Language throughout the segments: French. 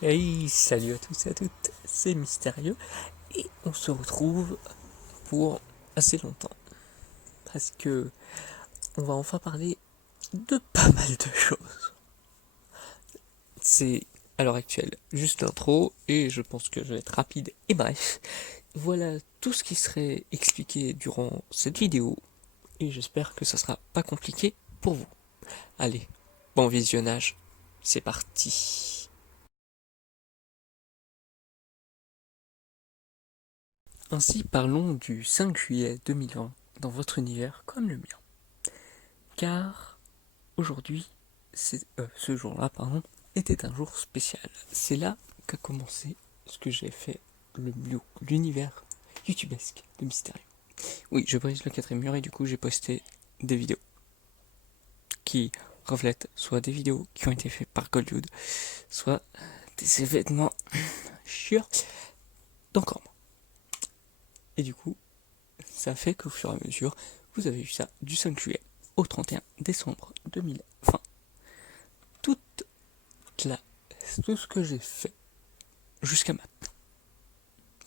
Hey, salut à tous et à toutes, c'est Mystérieux et on se retrouve pour assez longtemps parce que on va enfin parler de pas mal de choses. C'est à l'heure actuelle juste l'intro et je pense que je vais être rapide et bref. Voilà tout ce qui serait expliqué durant cette vidéo et j'espère que ça sera pas compliqué pour vous. Allez, bon visionnage, c'est parti. Ainsi parlons du 5 juillet 2020 dans votre univers comme le mien. Car aujourd'hui, ce jour-là, pardon, était un jour spécial. C'est là qu'a commencé ce que j'ai fait l'univers youtubesque de Mystérieux. Oui, je brise le quatrième mur et du coup j'ai posté des vidéos qui reflètent soit des vidéos qui ont été faites par Goldwood, soit des événements chiants d'encore moins. Et du coup, ça fait qu'au fur et à mesure, vous avez eu ça du 5 juillet au 31 décembre 2020. Toute la, tout ce que j'ai fait jusqu'à maintenant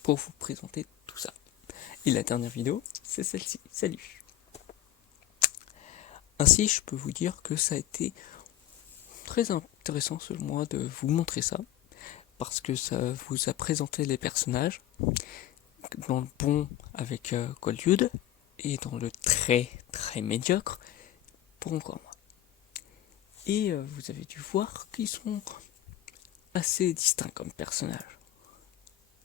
pour vous présenter tout ça. Et la dernière vidéo, c'est celle-ci. Salut. Ainsi, je peux vous dire que ça a été très intéressant selon moi de vous montrer ça, parce que ça vous a présenté les personnages dans le bon avec Goldwood et dans le très très médiocre pour encore moins. Et vous avez dû voir qu'ils sont assez distincts comme personnages.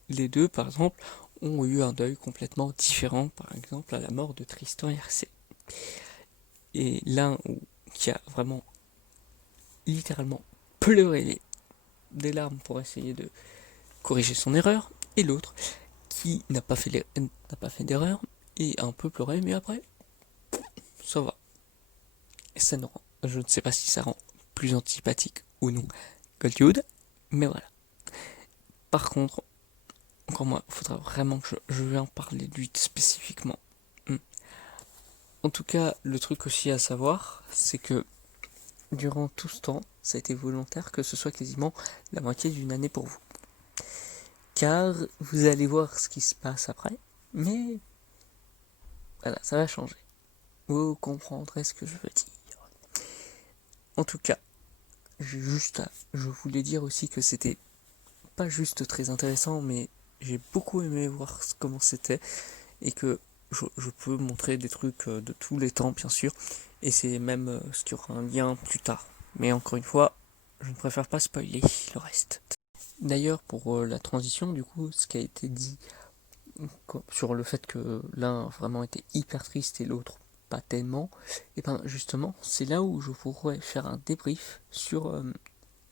Les deux, par exemple, ont eu un deuil complètement différent, par exemple à la mort de Tristan RC. Et l'un qui a vraiment littéralement pleuré des larmes pour essayer de corriger son erreur, et l'autre qui n'a pas fait d'erreur et a un peu pleuré, mais après, ça va. Et ça ne rend, je ne sais pas si ça rend plus antipathique ou non Goldwood, mais voilà. Par contre, encore moi, il faudra vraiment que je vais en parler de lui spécifiquement. En tout cas, le truc aussi à savoir, c'est que durant tout ce temps, ça a été volontaire que ce soit quasiment la moitié d'une année pour vous. Car vous allez voir ce qui se passe après, mais voilà, ça va changer. Vous comprendrez ce que je veux dire. En tout cas, je voulais dire aussi que c'était pas juste très intéressant, mais j'ai beaucoup aimé voir comment c'était et que je peux montrer des trucs de tous les temps, bien sûr, et c'est même ce qui aura un lien plus tard. Mais encore une fois, je ne préfère pas spoiler le reste. D'ailleurs, pour la transition, du coup, ce qui a été dit sur le fait que l'un vraiment était hyper triste et l'autre pas tellement, et ben justement, c'est là où je pourrais faire un débrief sur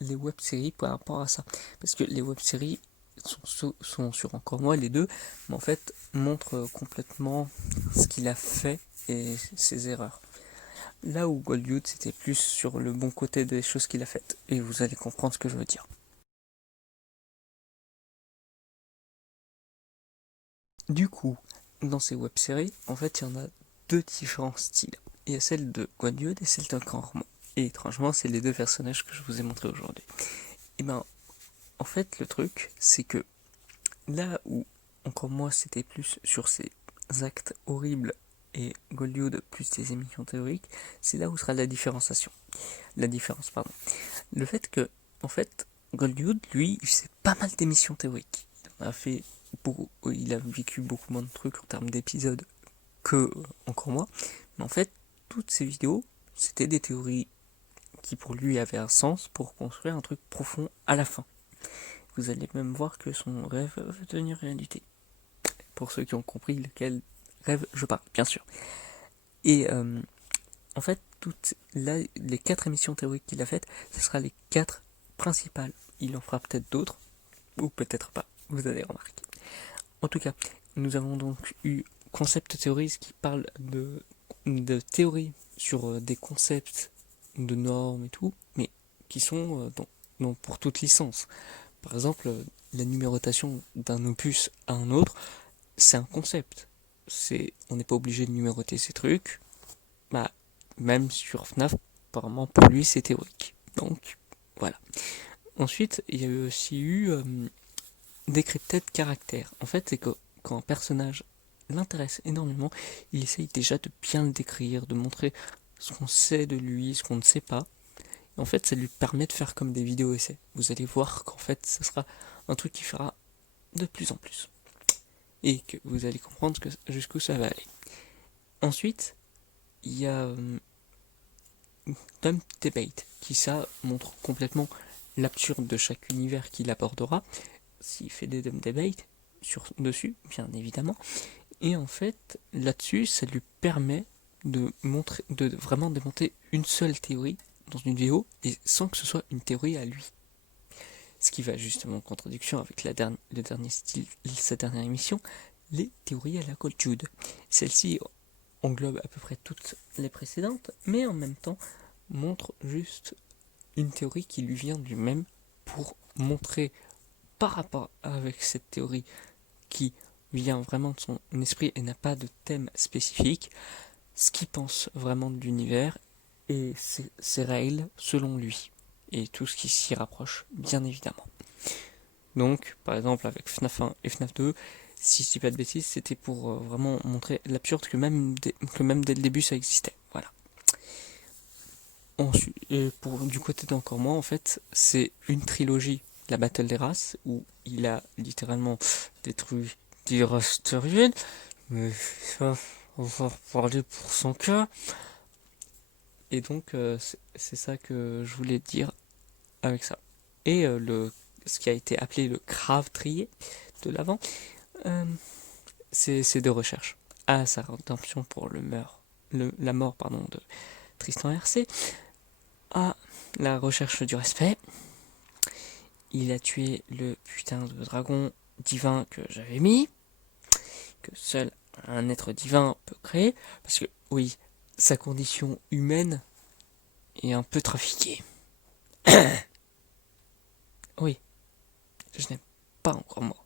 les web-séries par rapport à ça. Parce que les web-séries sont sur encore moi les deux, mais en fait montrent complètement ce qu'il a fait et ses erreurs. Là où Goldwood c'était plus sur le bon côté des choses qu'il a faites. Et vous allez comprendre ce que je veux dire. Du coup, dans ces web-séries, en fait, il y en a deux différents styles. Il y a celle de Goldwood et celle de Cormont. Et étrangement, c'est les deux personnages que je vous ai montrés aujourd'hui. Et ben, en fait, le truc, c'est que là où, encore moi, c'était plus sur ces actes horribles et Goldwood plus des émissions théoriques, c'est là où sera la différenciation. La différence, pardon. Le fait que, en fait, Goldwood, lui, il fait pas mal d'émissions théoriques. Il a fait beaucoup, il a vécu beaucoup moins de trucs en termes d'épisodes que encore moi. Mais en fait, toutes ces vidéos, c'était des théories qui pour lui avaient un sens pour construire un truc profond à la fin. Vous allez même voir que son rêve va devenir réalité. Pour ceux qui ont compris lequel rêve je parle, bien sûr. Et en fait, toutes là, les 4 émissions théoriques qu'il a faites, ce sera les 4 principales. Il en fera peut-être d'autres, ou peut-être pas, vous allez remarquer. En tout cas, nous avons donc eu Concept Theories qui parle de théories sur des concepts de normes et tout, mais qui sont pour toute licence. Par exemple, la numérotation d'un opus à un autre, c'est un concept. On n'est pas obligé de numéroter ces trucs. Bah, même sur FNAF, apparemment pour lui c'est théorique. Donc voilà. Ensuite, il y a aussi eu Decrypted Character. En fait, c'est que quand un personnage l'intéresse énormément, il essaye déjà de bien le décrire, de montrer ce qu'on sait de lui, ce qu'on ne sait pas. Et en fait, ça lui permet de faire comme des vidéos essais. Vous allez voir qu'en fait, ce sera un truc qui fera de plus en plus. Et que vous allez comprendre jusqu'où ça va aller. Ensuite, il y a Dump Debate, qui ça montre complètement l'absurde de chaque univers qu'il abordera. S'il fait des Dump Debate dessus, bien évidemment. Et en fait, là-dessus, ça lui permet de montrer, de vraiment démonter une seule théorie dans une vidéo, et sans que ce soit une théorie à lui. Ce qui va justement en contradiction avec le dernier style, sa dernière émission, les théories à la Goldjude. Celle-ci englobe à peu près toutes les précédentes, mais en même temps montre juste une théorie qui lui vient de lui-même pour montrer par rapport avec cette théorie qui vient vraiment de son esprit et n'a pas de thème spécifique, ce qu'il pense vraiment de l'univers et ses règles selon lui et tout ce qui s'y rapproche, bien évidemment. Donc, par exemple, avec FNAF 1 et FNAF 2, si je dis pas de bêtises, c'était pour vraiment montrer l'absurde que même dès le début ça existait. Voilà. Ensuite, et du côté d'Encore Moins, en fait, c'est une trilogie, la Battle des races, où il a littéralement détruit des races terriennes, mais ça, on va reparler pour son cas. Et donc, c'est ça que je voulais dire avec ça. Et ce qui a été appelé le Cravetrier de l'avant, c'est de recherche à sa rédemption pour la mort de Tristan RC, à la recherche du respect. Il a tué le putain de dragon divin que j'avais mis, que seul un être divin peut créer, parce que oui, sa condition humaine est un peu trafiquée. Oui, je n'aime pas encore moi.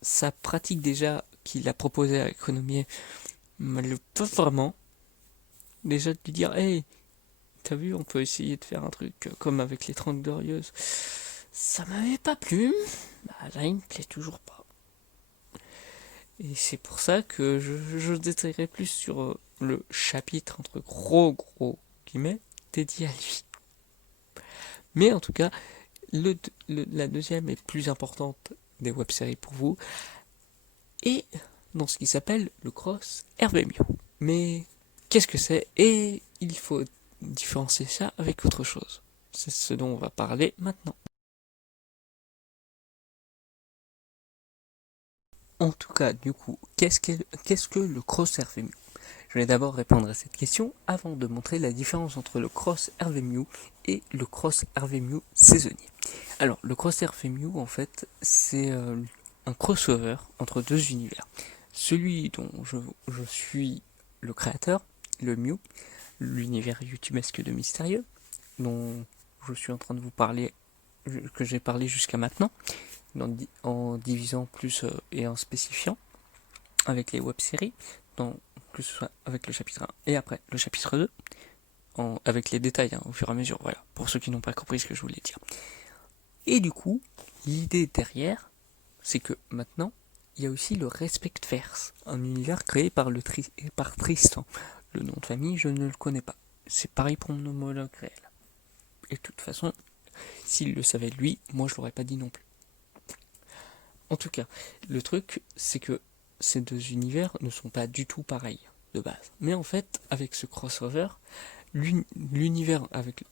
Sa pratique déjà qu'il a proposée à Economier me pas vraiment. Déjà de lui dire, hey, t'as vu, on peut essayer de faire un truc comme avec les 30 Glorieuses. Ça m'avait pas plu. Bah là, il me plaît toujours pas. Et c'est pour ça que je détaillerai plus sur le chapitre entre gros guillemets dédié à lui. Mais en tout cas, la deuxième est plus importante des web-séries pour vous, et dans ce qui s'appelle le cross Hervé Miu. Mais qu'est-ce que c'est? Et il faut différencier ça avec autre chose. C'est ce dont on va parler maintenant. En tout cas, du coup, qu'est-ce que le cross Hervé Miu? Je vais d'abord répondre à cette question avant de montrer la différence entre le cross Hervé Miu et le cross Hervé Miu saisonnier. Alors, le cross Hervé Miu, en fait, c'est un crossover entre deux univers. Celui dont je suis le créateur, le Mew, l'univers youtubesque de Mystérieux, dont je suis en train de vous parler, que j'ai parlé jusqu'à maintenant, en divisant plus et en spécifiant avec les web-séries, que ce soit avec le chapitre 1 et après le chapitre 2, avec les détails au fur et à mesure, voilà, pour ceux qui n'ont pas compris ce que je voulais dire. Et du coup, l'idée derrière, c'est que maintenant, il y a aussi le Respectverse, un univers créé par Tristan. Le nom de famille, je ne le connais pas. C'est pareil pour mon homologue réel. Et de toute façon, s'il le savait lui, moi je l'aurais pas dit non plus. En tout cas, le truc, c'est que ces deux univers ne sont pas du tout pareils de base. Mais en fait, avec ce crossover, l'univers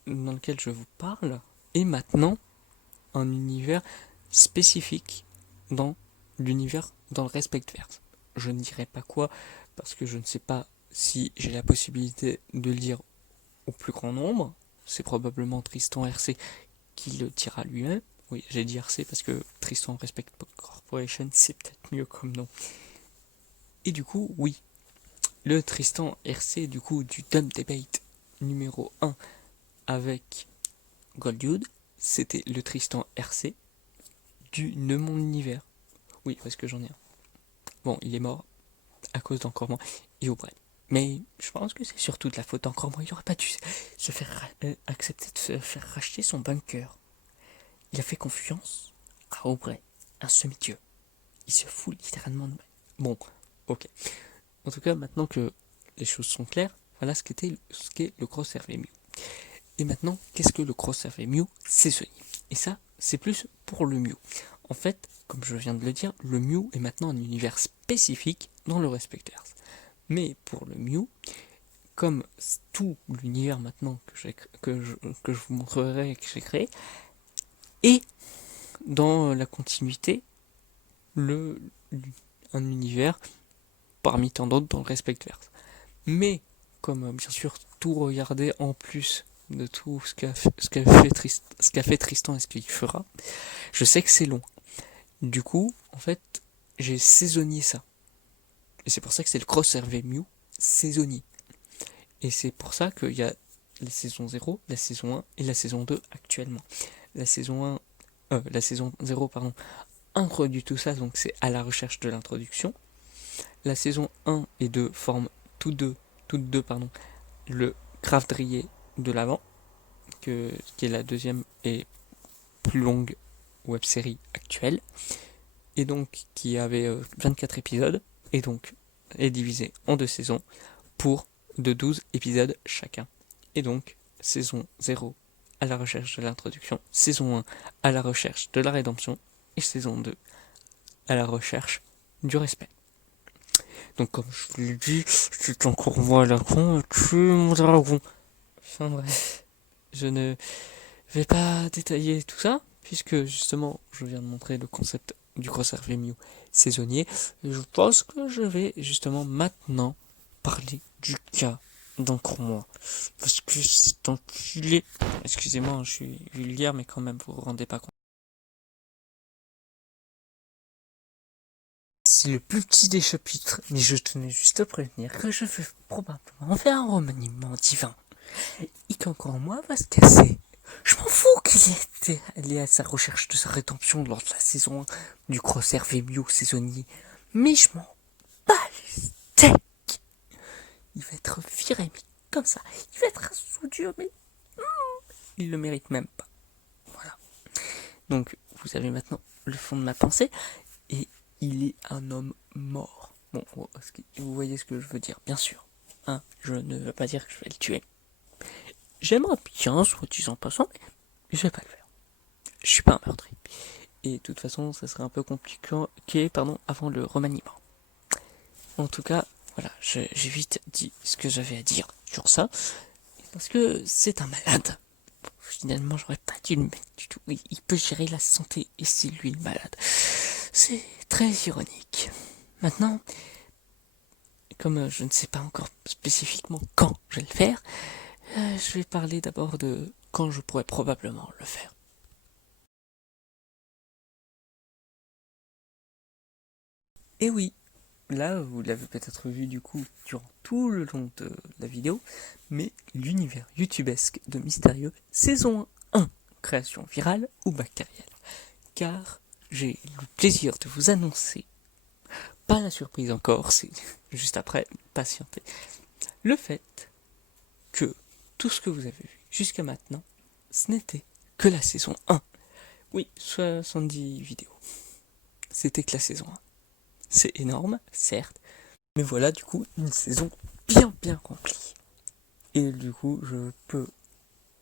dans lequel je vous parle est maintenant un univers spécifique dans dans le Respectverse. Je ne dirai pas quoi, parce que je ne sais pas si j'ai la possibilité de lire au plus grand nombre. C'est probablement Tristan RC qui le dira lui-même. Oui, j'ai dit RC parce que Tristan Respect Corporation, c'est peut-être mieux comme nom. Et du coup, oui, le Tristan RC du coup du Dump Debate numéro 1 avec Golddude, c'était le Tristan RC du Ne Mon Univers. Oui, parce que j'en ai un. Bon, il est mort à cause d'Encore Moins et au bref. Mais je pense que c'est surtout de la faute d'Encore Moins. Il n'aurait pas dû se faire accepter de se faire racheter son bunker. Il a fait confiance à Aubrey, un semi-dieu. Il se fout littéralement de... Bon, ok. En tout cas, maintenant que les choses sont claires, voilà ce qu'est le Cross RV Mew. Et maintenant, qu'est-ce que le Cross RV Mew saisonnier? Et ça, c'est plus pour le Mew. En fait, comme je viens de le dire, le Mew est maintenant un univers spécifique dans le Respectverse. Mais pour le Mew, comme tout l'univers maintenant que je vous montrerai et que j'ai créé, et dans la continuité, un univers parmi tant d'autres dans le Respectverse. Mais, comme bien sûr tout regarder en plus de tout ce qu'a fait Tristan et ce qu'il fera, je sais que c'est long. Du coup, en fait, j'ai saisonnier ça. Et c'est pour ça que c'est le Cross RV Mew saisonnier. Et c'est pour ça qu'il y a la saison 0, la saison 1 et la saison 2 actuellement. La saison 0, pardon, introduit tout ça, donc c'est à la recherche de l'introduction. La saison 1 et 2 forment toutes deux, le craft-drier de l'avant, qui est la deuxième et plus longue web-série actuelle, et donc qui avait 24 épisodes, et donc est divisé en deux saisons pour de 12 épisodes chacun. Et donc, saison 0 à la recherche de l'introduction, saison 1 à la recherche de la rédemption, et saison 2 à la recherche du respect. Donc comme je vous l'ai dit, c'est encore moi la con, tu mon dragon. Enfin bref, je ne vais pas détailler tout ça, puisque justement je viens de montrer le concept du Cross RV Mew saisonnier. Et je pense que je vais justement maintenant parler du cas d'Encore Moins. Parce que c'est enculé. Excusez-moi, je suis vulgaire, mais quand même, vous vous rendez pas compte. C'est le plus petit des chapitres, mais je tenais juste à prévenir que je vais probablement faire un remaniement divin. Et qu'Encore Moins va se casser. Je m'en fous qu'il était allé à sa recherche de sa rédemption lors de la saison 1 du Cross RV Mew saisonnier. Mais je m'en bats les steaks. Il va être viré, mais comme ça. Il va être un sous-dieu, mais il le mérite même pas. Voilà. Donc, vous avez maintenant le fond de ma pensée. Et il est un homme mort. Bon, vous voyez ce que je veux dire, bien sûr. Hein, je ne veux pas dire que je vais le tuer. J'aimerais bien, soit disant passant, mais je vais pas le faire. Je suis pas un meurtrier. Et de toute façon, ça serait un peu compliqué, avant le remaniement. En tout cas, voilà, j'ai vite dit ce que j'avais à dire sur ça, parce que c'est un malade. Bon, finalement, j'aurais pas dû le mettre du tout. Il peut gérer la santé, et c'est lui le malade. C'est très ironique. Maintenant, comme je ne sais pas encore spécifiquement quand je vais le faire, je vais parler d'abord de quand je pourrais probablement le faire. Et oui, là vous l'avez peut-être vu du coup durant tout le long de la vidéo, mais l'univers youtubesque de Mystérieux, saison 1, création virale ou bactérielle. Car j'ai le plaisir de vous annoncer, pas la surprise encore, c'est juste après, patientez, le fait que tout ce que vous avez vu jusqu'à maintenant, ce n'était que la saison 1. Oui, 70 vidéos. C'était que la saison 1. C'est énorme, certes, mais voilà du coup une saison bien remplie. Et du coup, je peux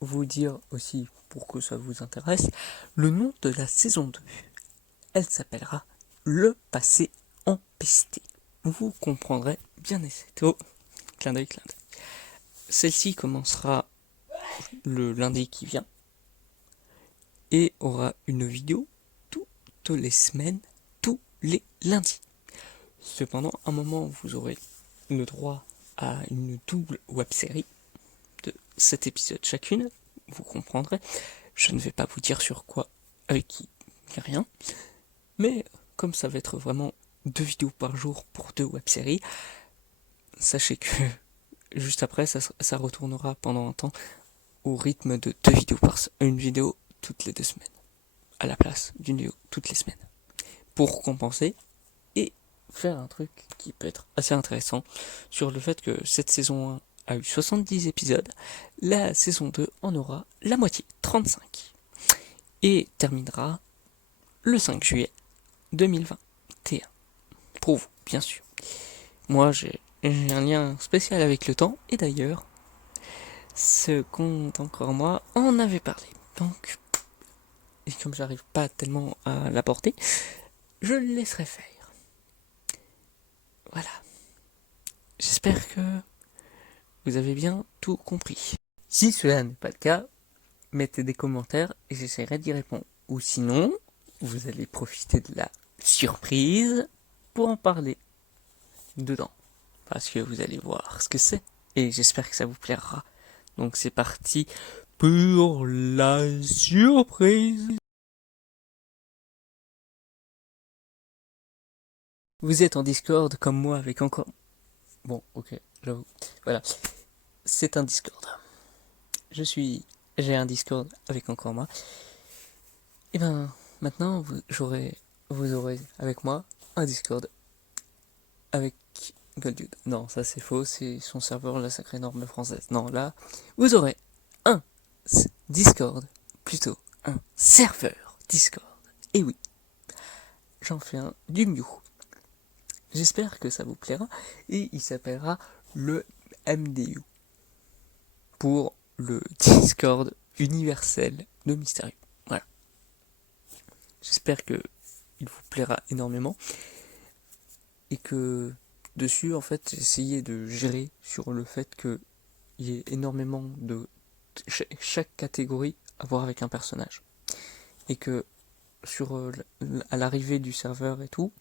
vous dire aussi, pour que ça vous intéresse, le nom de la saison 2. Elle s'appellera Le passé empesté. Vous comprendrez bien et c'est au clin d'œil. Celle-ci commencera le lundi qui vient et aura une vidéo toutes les semaines, tous les lundis. Cependant, à un moment, vous aurez le droit à une double web-série de 7 épisodes chacune. Vous comprendrez. Je ne vais pas vous dire sur quoi, avec qui, rien. Mais comme ça va être vraiment 2 vidéos par jour pour 2 web-séries, sachez que juste après, ça retournera pendant un temps au rythme de 2 vidéos une vidéo toutes les 2 semaines, à la place d'une vidéo toutes les semaines, pour compenser. Et faire un truc qui peut être assez intéressant sur le fait que cette saison 1 a eu 70 épisodes, la saison 2 en aura la moitié, 35, et terminera le 5 juillet 2021. Pour vous, bien sûr. Moi, j'ai un lien spécial avec le temps, et d'ailleurs, ce compte encore moi en avait parlé. Donc, et comme j'arrive pas tellement à l'apporter, je le laisserai faire. Voilà. J'espère que vous avez bien tout compris. Si cela n'est pas le cas, mettez des commentaires et j'essaierai d'y répondre. Ou sinon, vous allez profiter de la surprise pour en parler dedans. Parce que vous allez voir ce que c'est. Et j'espère que ça vous plaira. Donc c'est parti pour la surprise. Vous êtes en Discord comme moi avec encore... Bon, ok, j'avoue. Voilà. C'est un Discord. J'ai un Discord avec encore moi. Et ben, maintenant, vous aurez avec moi un Discord avec Golddude. Non, ça c'est faux, c'est son serveur, la sacrée norme française. Non, là, vous aurez un Discord, plutôt un serveur Discord. Et oui, j'en fais un du Mew. J'espère que ça vous plaira et il s'appellera le MDU pour le Discord universel de Mystérieux. Voilà. J'espère que il vous plaira énormément et que dessus, en fait, j'ai essayé de gérer sur le fait qu'il y ait énormément de chaque catégorie à voir avec un personnage et que sur à l'arrivée du serveur et tout,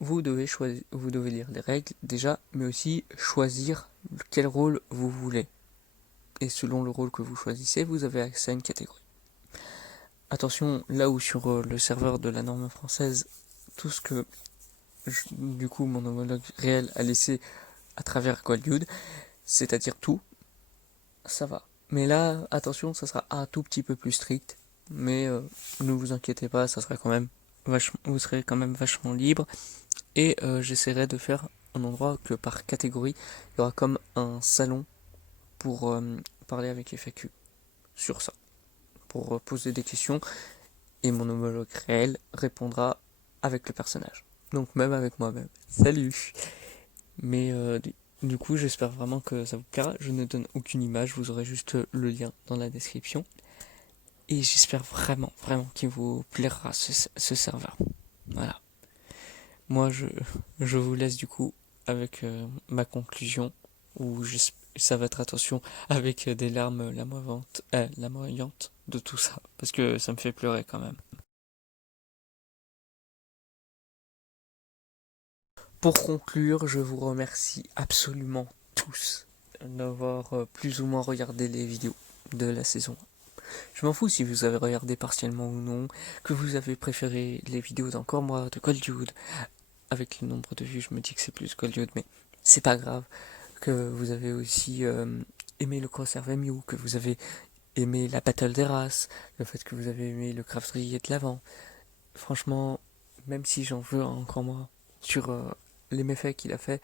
vous devez lire les règles déjà, mais aussi choisir quel rôle vous voulez. Et selon le rôle que vous choisissez, vous avez accès à une catégorie. Attention, là où sur le serveur de la norme française, tout ce que du coup mon homologue réel a laissé à travers Golddude, c'est-à-dire tout, ça va. Mais là, attention, ça sera un tout petit peu plus strict, mais ne vous inquiétez pas, ça sera quand même vous serez quand même vachement libre. Et j'essaierai de faire un endroit que par catégorie, il y aura comme un salon pour parler avec FAQ sur ça, pour poser des questions, et mon homologue réel répondra avec le personnage. Donc même avec moi-même. Salut. Mais du coup, j'espère vraiment que ça vous plaira. Je ne donne aucune image, vous aurez juste le lien dans la description. Et j'espère vraiment, vraiment qu'il vous plaira ce serveur. Voilà. Moi, je vous laisse du coup avec ma conclusion, où ça va être, attention, avec des larmes larmoyantes de tout ça, parce que ça me fait pleurer quand même. Pour conclure, je vous remercie absolument tous d'avoir plus ou moins regardé les vidéos de la saison. Je m'en fous si vous avez regardé partiellement ou non, que vous avez préféré les vidéos d'encore moi, de Golddude. Avec le nombre de vues, je me dis que c'est plus Golddude, mais c'est pas grave. Que vous avez aussi aimé le Conserve Mew, que vous avez aimé la Battle des races, le fait que vous avez aimé le Craftry de l'avant. Franchement, même si j'en veux encore moins sur les méfaits qu'il a fait,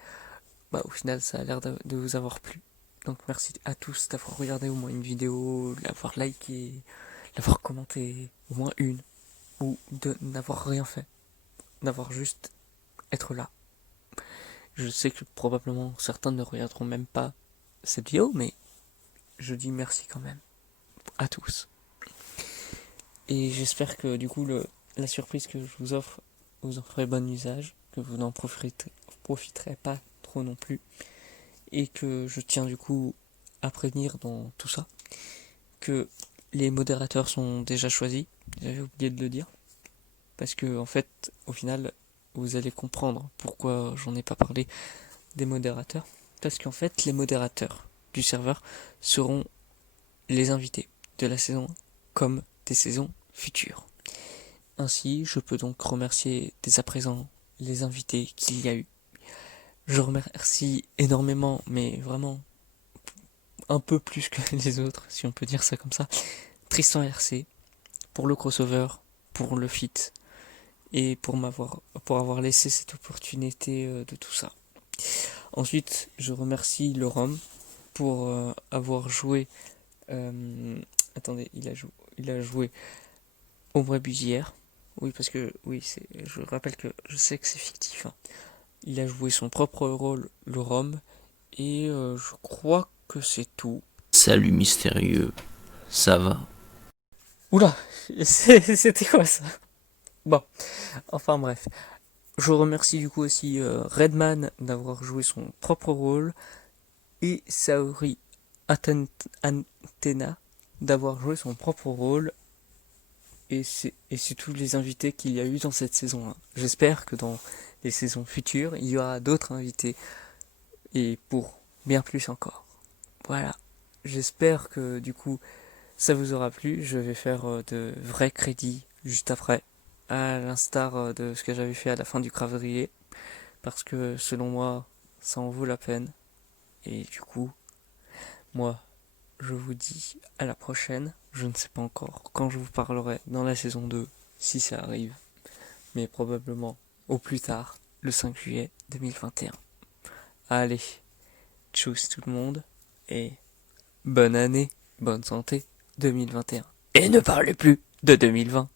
bah au final ça a l'air de vous avoir plu. Donc merci à tous d'avoir regardé au moins une vidéo, l'avoir liké, l'avoir commenté, au moins une, ou de n'avoir rien fait, d'avoir juste être là. Je sais que probablement certains ne regarderont même pas cette vidéo, mais je dis merci quand même à tous. Et j'espère que du coup la surprise que je vous offre, vous en ferez bon usage, que vous n'en profiterez pas trop non plus, et que je tiens du coup à prévenir dans tout ça que les modérateurs sont déjà choisis. J'avais oublié de le dire, parce que en fait, au final, vous allez comprendre pourquoi j'en ai pas parlé des modérateurs, parce qu'en fait, les modérateurs du serveur seront les invités de la saison comme des saisons futures. Ainsi, je peux donc remercier dès à présent les invités qu'il y a eu. Je remercie énormément, mais vraiment un peu plus que les autres, si on peut dire ça comme ça, Tristan RC, pour le crossover, pour le feat, et pour avoir laissé cette opportunité de tout ça. Ensuite, je remercie le Rhum pour avoir joué. Attendez, il a joué Ombre Busière. Oui, parce que oui, je rappelle que je sais que c'est fictif, hein. Il a joué son propre rôle, le Rhum, et je crois que c'est tout. Salut mystérieux, ça va? Oula, c'était quoi ça? Bon, enfin bref. Je remercie du coup aussi Redman d'avoir joué son propre rôle et Saori Antena d'avoir joué son propre rôle. Et c'est tous les invités qu'il y a eu dans cette saison 1. J'espère que dans les saisons futures, il y aura d'autres invités et pour bien plus encore. Voilà. J'espère que du coup ça vous aura plu. Je vais faire de vrais crédits juste après, à l'instar de ce que j'avais fait à la fin du Cravrier, parce que selon moi, ça en vaut la peine. Et du coup, moi, je vous dis à la prochaine. Je ne sais pas encore quand je vous parlerai dans la saison 2, si ça arrive, mais probablement au plus tard, le 5 juillet 2021. Allez, tchuss tout le monde, et bonne année, bonne santé 2021. Et ne parlez plus de 2020.